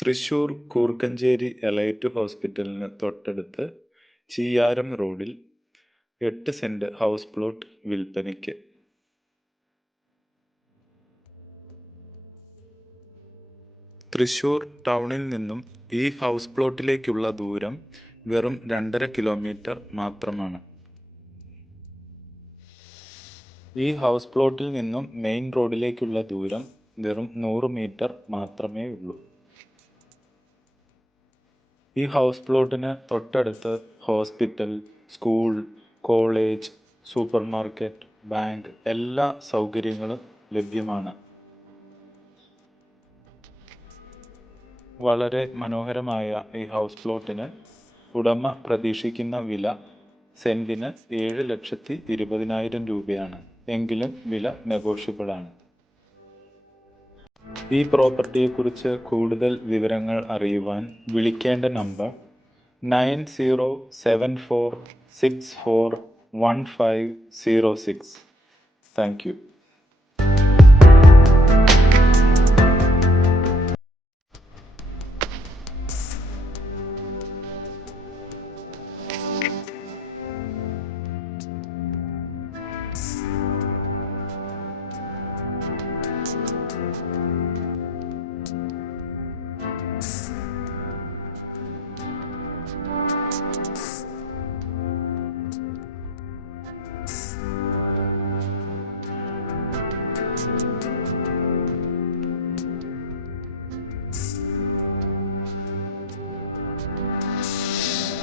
Thrissur Koorkenchery elite ഹോസ്പിറ്റലിന് തൊട്ടടുത്ത് ചീയാരം റോഡിൽ 8 saint house plot വിൽപ്പനയ്ക്ക്. തൃശൂർ ടൗണിൽ നിന്നും ഈ ഹൗസ് പ്ലോട്ടിലേക്കുള്ള ദൂരം വെറും 2.5 കിലോമീറ്റർ മാത്രമാണ്. ഈ ഹൗസ് പ്ലോട്ടിൽ നിന്നും മെയിൻ റോഡിലേക്കുള്ള ദൂരം വെറും 100 മീറ്റർ മാത്രമേ ഉള്ളൂ. ഈ ഹൗസ് പ്ലോട്ടിന് തൊട്ടടുത്ത് hospital, school, college, super market, bank എല്ലാ സൗകര്യങ്ങളും ലഭ്യമാണ്. വളരെ മനോഹരമായ ഈ ഹൗസ് പ്ലോട്ടിന് ഉടമ പ്രതീക്ഷിക്കുന്ന വില സെന്റിന് 7,20,000 രൂപയാണ്. എങ്കിലും വില നെഗോഷ്യബിൾ ആണ്. ഈ പ്രോപ്പർട്ടിയെക്കുറിച്ച് കൂടുതൽ വിവരങ്ങൾ അറിയുവാൻ വിളിക്കേണ്ട നമ്പർ 9074641506. Thank you.